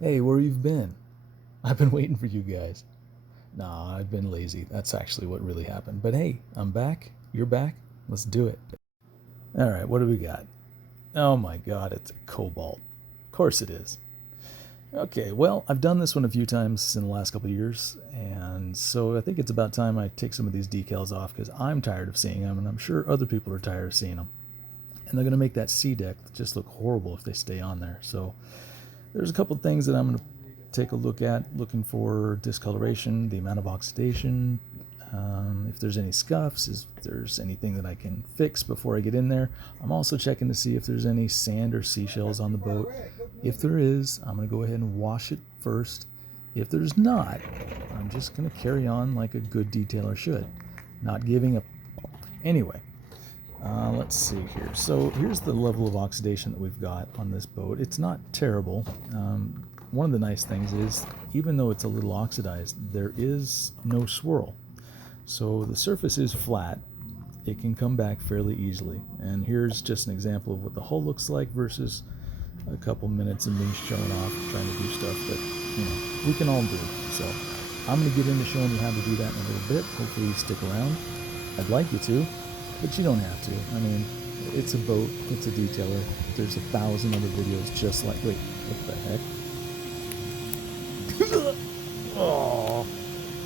Hey, where you've been? I've been waiting for you guys. Nah, I've been lazy. That's actually what really happened. But hey, I'm back. You're back. Let's do it. All right, what do we got? Oh my god, it's a cobalt. Of course it is. Okay, well, I've done this one a few times in the last couple of years, and so I think it's about time I take some of these decals off because I'm tired of seeing them, and I'm sure other people are tired of seeing them. And they're going to make that C deck just look horrible if they stay on there. So there's a couple of things that I'm going to take a look at, looking for discoloration, the amount of oxidation, if there's any scuffs, if there's anything that I can fix before I get in there. I'm also checking to see if there's any sand or seashells on the boat. If there is, I'm going to go ahead and wash it first. If there's not, I'm just going to carry on like a good detailer should, not giving up. Anyway, let's see here. So here's the level of oxidation that we've got on this boat. It's not terrible. One of the nice things is, even though it's a little oxidized, there is no swirl. So the surface is flat. It can come back fairly easily. And here's just an example of what the hull looks like versus a couple minutes of me showing off, trying to do stuff that, we can all do. So I'm going to get into showing you how to do that in a little bit. Hopefully you stick around. I'd like you to, but you don't have to. I mean, it's a boat, it's a detailer. There's 1,000 other videos just like, wait, what the heck? Oh,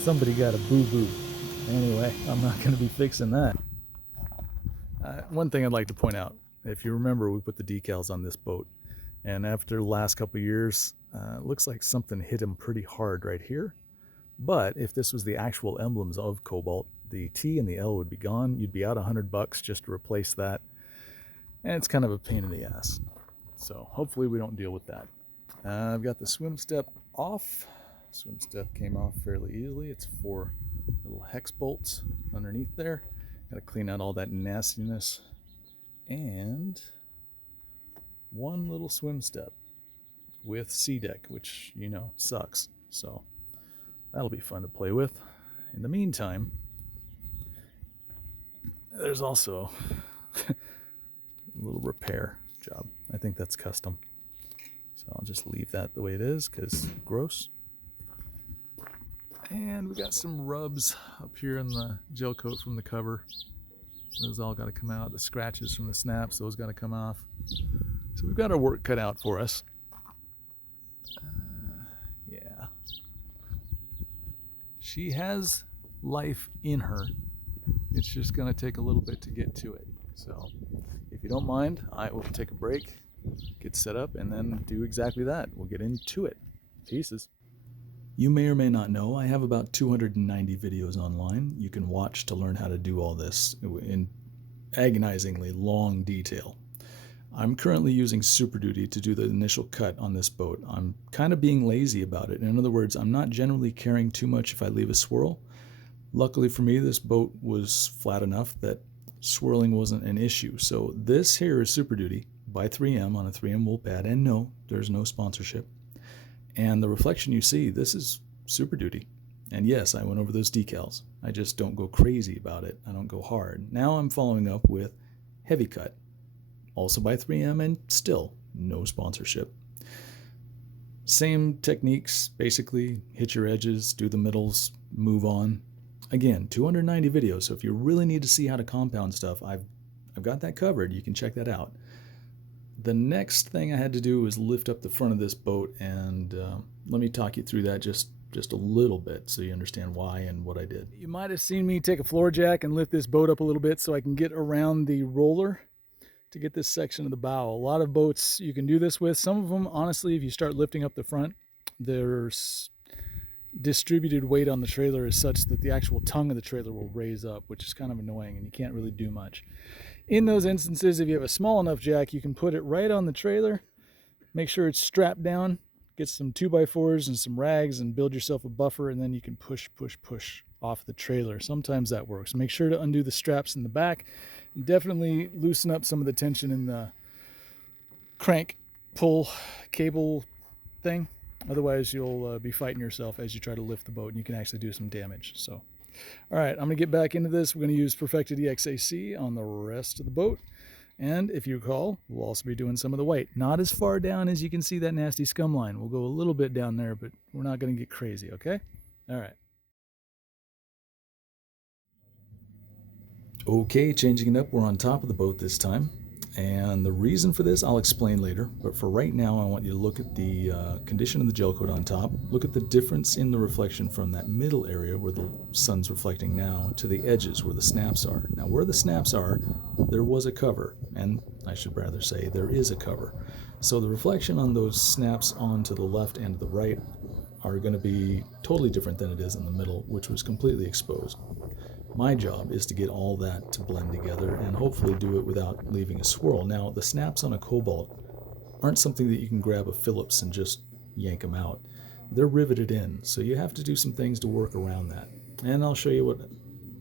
somebody got a boo-boo. Anyway, I'm not going to be fixing that. One thing I'd like to point out, if you remember, we put the decals on this boat, and after the last couple of years, it looks like something hit him pretty hard right here. But if this was the actual emblems of Cobalt, the T and the L would be gone. You'd be out $100 just to replace that, and it's kind of a pain in the ass. So hopefully we don't deal with that. I've got the swim step off. Swim step came off fairly easily. It's 4 little hex bolts underneath there. Got to clean out all that nastiness. And one little swim step with C deck, which, sucks. So that'll be fun to play with. In the meantime, there's also a little repair job. I think that's custom. So I'll just leave that the way it is because gross. And we got some rubs up here in the gel coat from the cover. Those all got to come out. The scratches from the snaps, those got to come off. So we've got our work cut out for us. Yeah. She has life in her. It's just going to take a little bit to get to it. So if you don't mind, I will take a break, get set up, and then do exactly that. We'll get into it. Pieces. You may or may not know, I have about 290 videos online you can watch to learn how to do all this in agonizingly long detail. I'm currently using Super Duty to do the initial cut on this boat. I'm kind of being lazy about it. In other words, I'm not generally caring too much if I leave a swirl. Luckily for me, this boat was flat enough that swirling wasn't an issue. So this here is Super Duty by 3M on a 3M wool pad. And no, there's no sponsorship. And the reflection you see, this is Super Duty. And yes, I went over those decals. I just don't go crazy about it. I don't go hard. Now I'm following up with Heavy Cut, also by 3M, and still no sponsorship. Same techniques, basically. Hit your edges, do the middles, move on. Again, 290 videos, so if you really need to see how to compound stuff, I've got that covered. You can check that out. The next thing I had to do was lift up the front of this boat, and let me talk you through that just a little bit so you understand why and what I did. You might have seen me take a floor jack and lift this boat up a little bit so I can get around the roller to get this section of the bow. A lot of boats you can do this with. Some of them, honestly, if you start lifting up the front, there's distributed weight on the trailer is such that the actual tongue of the trailer will raise up, which is kind of annoying, and you can't really do much. In those instances, if you have a small enough jack, you can put it right on the trailer, make sure it's strapped down, get some 2x4s and some rags and build yourself a buffer, and then you can push off the trailer. Sometimes that works. Make sure to undo the straps in the back and definitely loosen up some of the tension in the crank pull cable thing. Otherwise, you'll be fighting yourself as you try to lift the boat, and you can actually do some damage. So, all right, I'm going to get back into this. We're going to use Perfected EXAC on the rest of the boat. And if you recall, we'll also be doing some of the white. Not as far down as you can see that nasty scum line. We'll go a little bit down there, but we're not going to get crazy, okay? All right. Okay, changing it up, we're on top of the boat this time. And the reason for this, I'll explain later. But for right now, I want you to look at the condition of the gel coat on top. Look at the difference in the reflection from that middle area where the sun's reflecting now to the edges where the snaps are. Now, where the snaps are, there was a cover. And I should rather say there is a cover. So the reflection on those snaps onto the left and the right are going to be totally different than it is in the middle, which was completely exposed. My job is to get all that to blend together and hopefully do it without leaving a swirl. Now, the snaps on a Cobalt aren't something that you can grab a Phillips and just yank them out. They're riveted in, so you have to do some things to work around that. And I'll show you what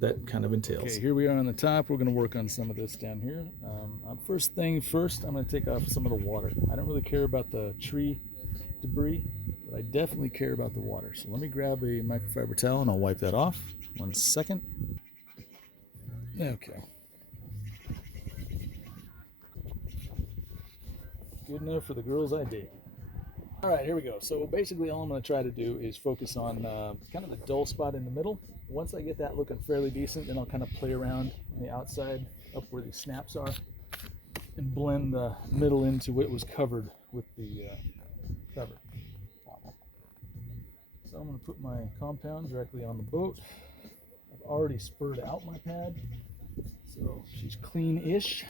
that kind of entails. Okay, here we are on the top. We're going to work on some of this down here. First thing first, I'm going to take off some of the water. I don't really care about the tree debris, but I definitely care about the water. So let me grab a microfiber towel and I'll wipe that off. 1 second. Okay. Good enough for the girls I date. All right, here we go. So basically all I'm going to try to do is focus on kind of the dull spot in the middle. Once I get that looking fairly decent, then I'll kind of play around on the outside up where these snaps are and blend the middle into what was covered with the cover. So I'm going to put my compound directly on the boat. I've already spurred out my pad, so she's clean-ish.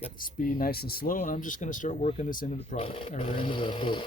Got the speed nice and slow, and I'm just going to start working this into the product, or into the boat.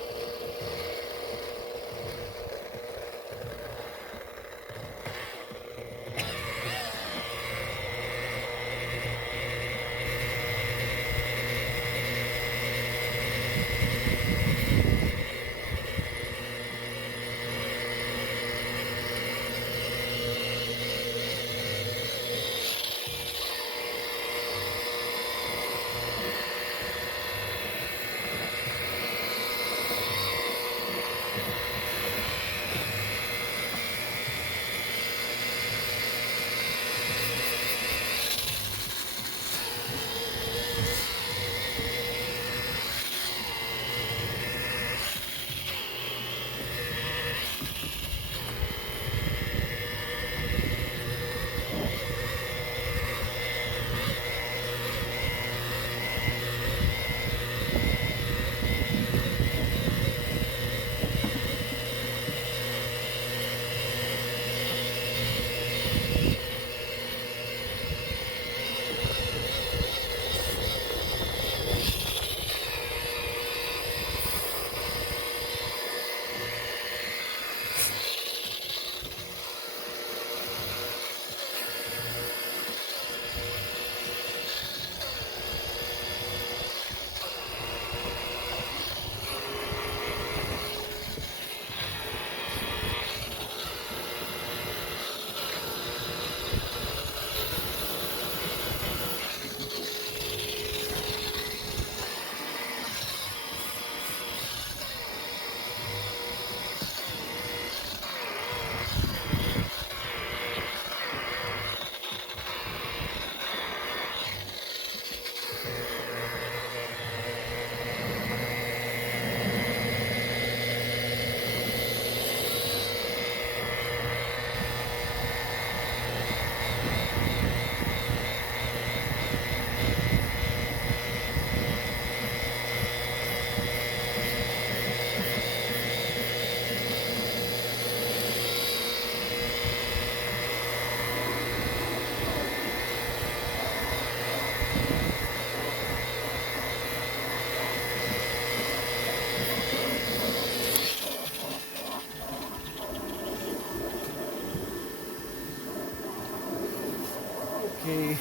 Okay,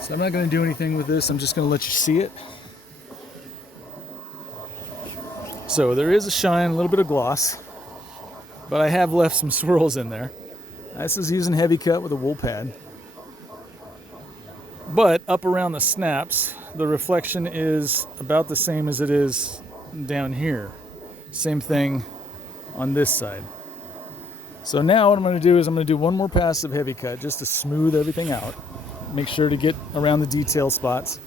so I'm not going to do anything with this. I'm just going to let you see it. So there is a shine, a little bit of gloss, but I have left some swirls in there. This is using heavy cut with a wool pad. But up around the snaps, the reflection is about the same as it is down here. Same thing on this side. So now what I'm going to do is I'm going to do one more pass of heavy cut just to smooth everything out. make sure to get around the detail spots.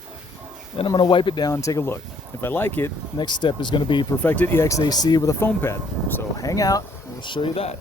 Then I'm going to wipe it down and take a look. If I like it, next step is going to be perfect it EXAC with a foam pad. So hang out, and we'll show you that.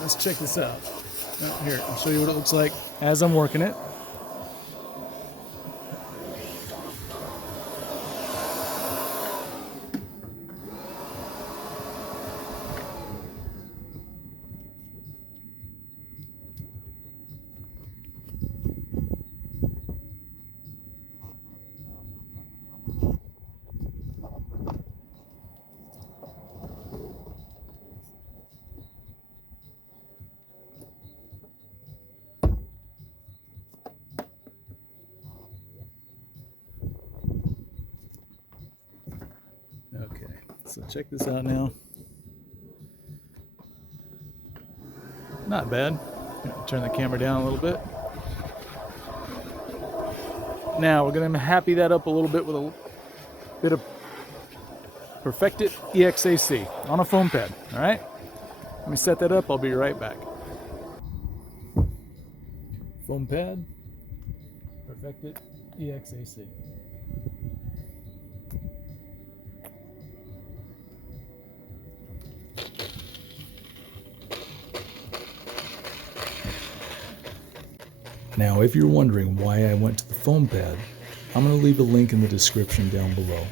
Let's check this out. Here, I'll show you what it looks like as I'm working it. Okay, so check this out now. Not bad. Turn the camera down a little bit. Now we're going to happy that up a little bit with bit of Perfected EXAC on a foam pad. All right, let me set that up. I'll be right back. Foam pad, Perfected EXAC. Now, if you're wondering why I went to the foam pad, I'm going to leave a link in the description down below.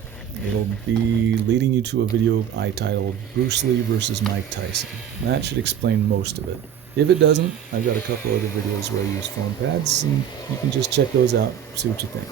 It'll be leading you to a video I titled Bruce Lee versus Mike Tyson. That should explain most of it. If it doesn't, I've got a couple other videos where I use foam pads, and you can just check those out, see what you think.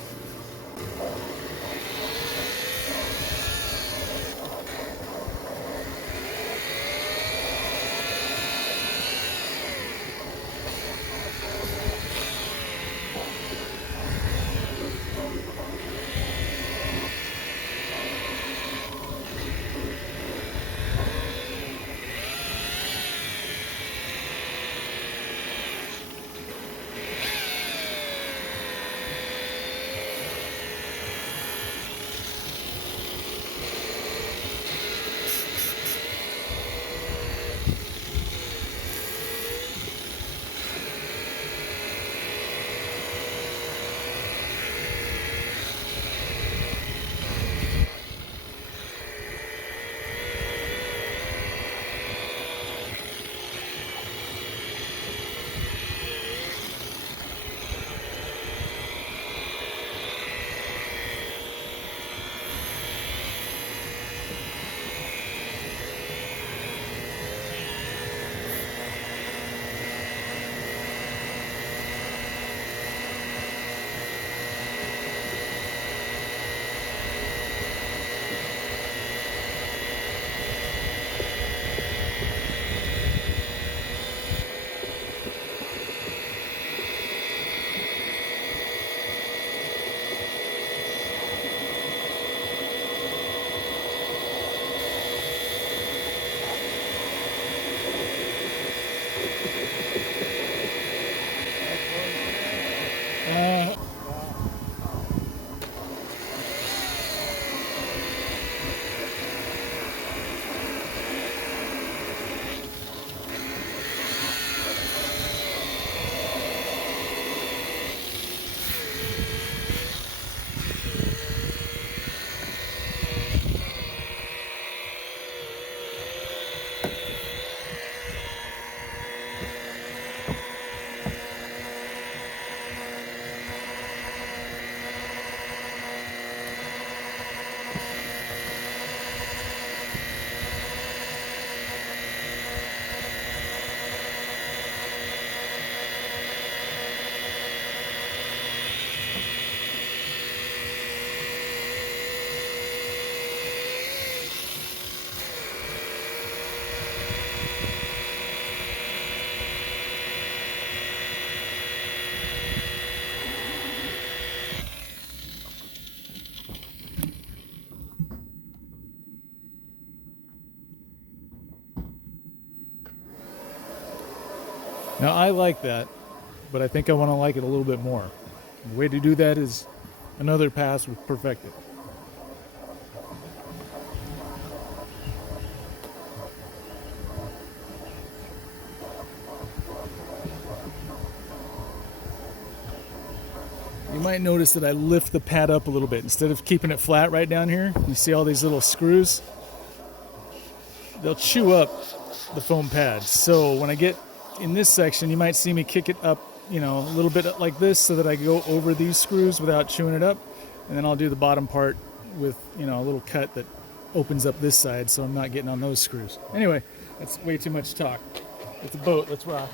Now, I like that, but I think I want to like it a little bit more. The way to do that is another pass with Perfected. You might notice that I lift the pad up a little bit. Instead of keeping it flat right down here, you see all these little screws? They'll chew up the foam pad. So when I get in this section, you might see me kick it up, a little bit like this so that I go over these screws without chewing it up. And then I'll do the bottom part with, a little cut that opens up this side so I'm not getting on those screws. Anyway, that's way too much talk. It's a boat. Let's rock.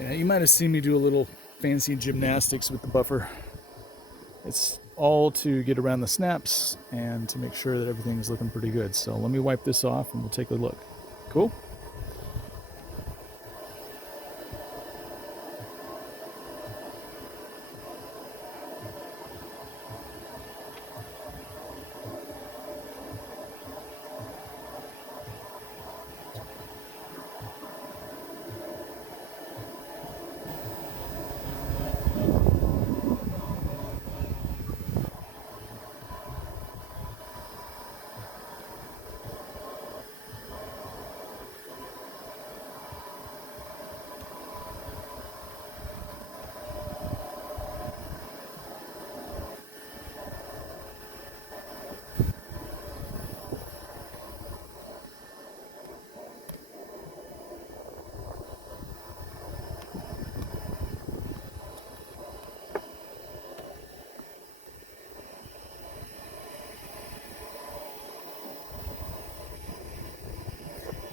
Yeah, you might have seen me do a little fancy gymnastics with the buffer. It's all to get around the snaps and to make sure that everything is looking pretty good. So let me wipe this off and we'll take a look. Cool?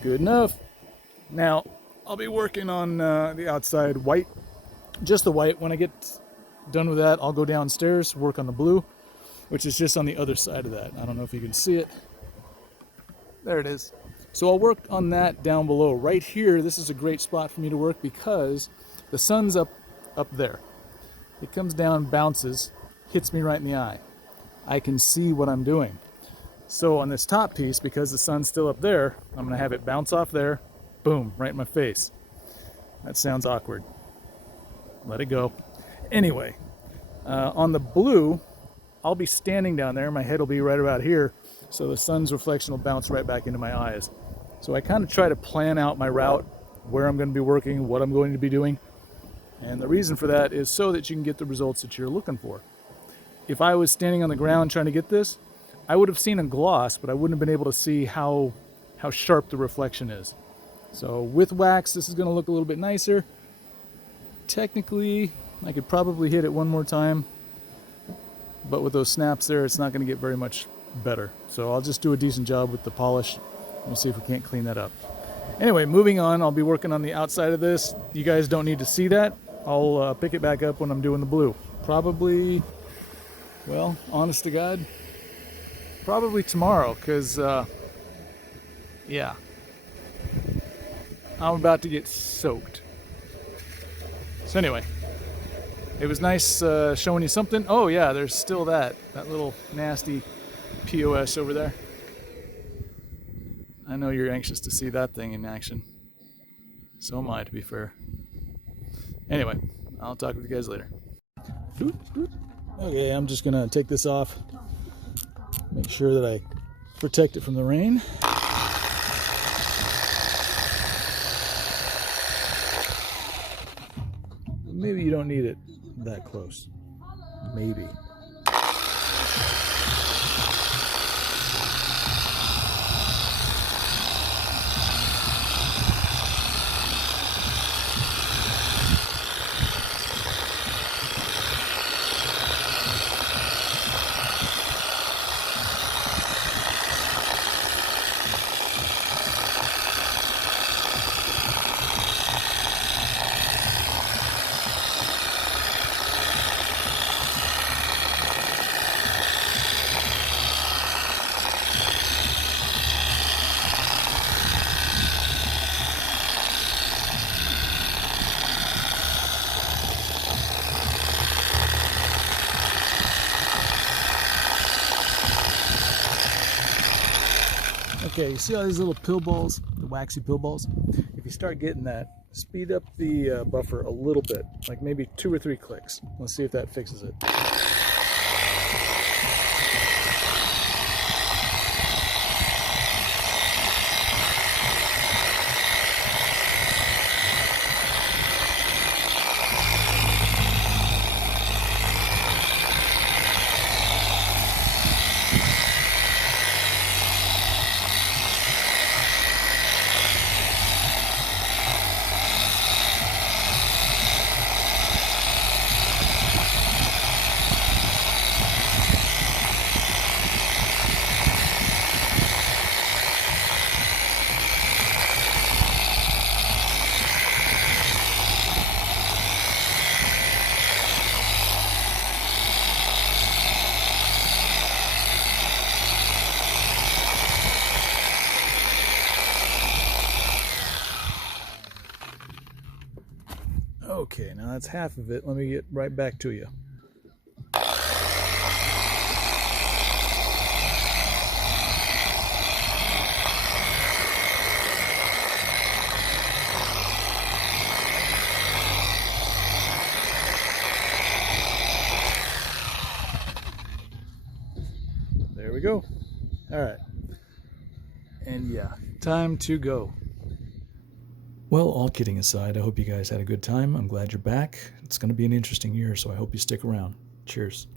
Good enough. Now, I'll be working on the outside white, just the white. When I get done with that, I'll go downstairs, work on the blue, which is just on the other side of that. I don't know if you can see it. There it is. So I'll work on that down below. Right here, this is a great spot for me to work because the sun's up there. It comes down, bounces, hits me right in the eye. I can see what I'm doing. So on this top piece, because the sun's still up there, I'm gonna have it bounce off there, boom, right in my face. That sounds awkward. Let it go. Anyway, on the blue, I'll be standing down there, my head will be right about here, so the sun's reflection will bounce right back into my eyes. So I kind of try to plan out my route, where I'm gonna be working, what I'm going to be doing, and the reason for that is so that you can get the results that you're looking for. If I was standing on the ground trying to get this, I would have seen a gloss, but I wouldn't have been able to see how sharp the reflection is. So with wax, this is going to look a little bit nicer. Technically, I could probably hit it one more time, but with those snaps there, it's not going to get very much better. So I'll just do a decent job with the polish. We'll see if we can't clean that up. Anyway, moving on, I'll be working on the outside of this. You guys don't need to see that. I'll pick it back up when I'm doing the blue. Probably, well, honest to God, probably tomorrow, because, yeah, I'm about to get soaked. So anyway, it was nice showing you something. Oh yeah, there's still that little nasty POS over there. I know you're anxious to see that thing in action. So am I, to be fair. Anyway, I'll talk with you guys later. Okay, I'm just gonna take this off. Make sure that I protect it from the rain. Maybe you don't need it that close. Maybe. Okay, you see all these little pill balls, the waxy pill balls? If you start getting that, speed up the buffer a little bit, like maybe 2 or 3 clicks. Let's see if that fixes it. Okay, now that's half of it. Let me get right back to you. There we go. All right. And yeah, time to go. Well, all kidding aside, I hope you guys had a good time. I'm glad you're back. It's going to be an interesting year, so I hope you stick around. Cheers.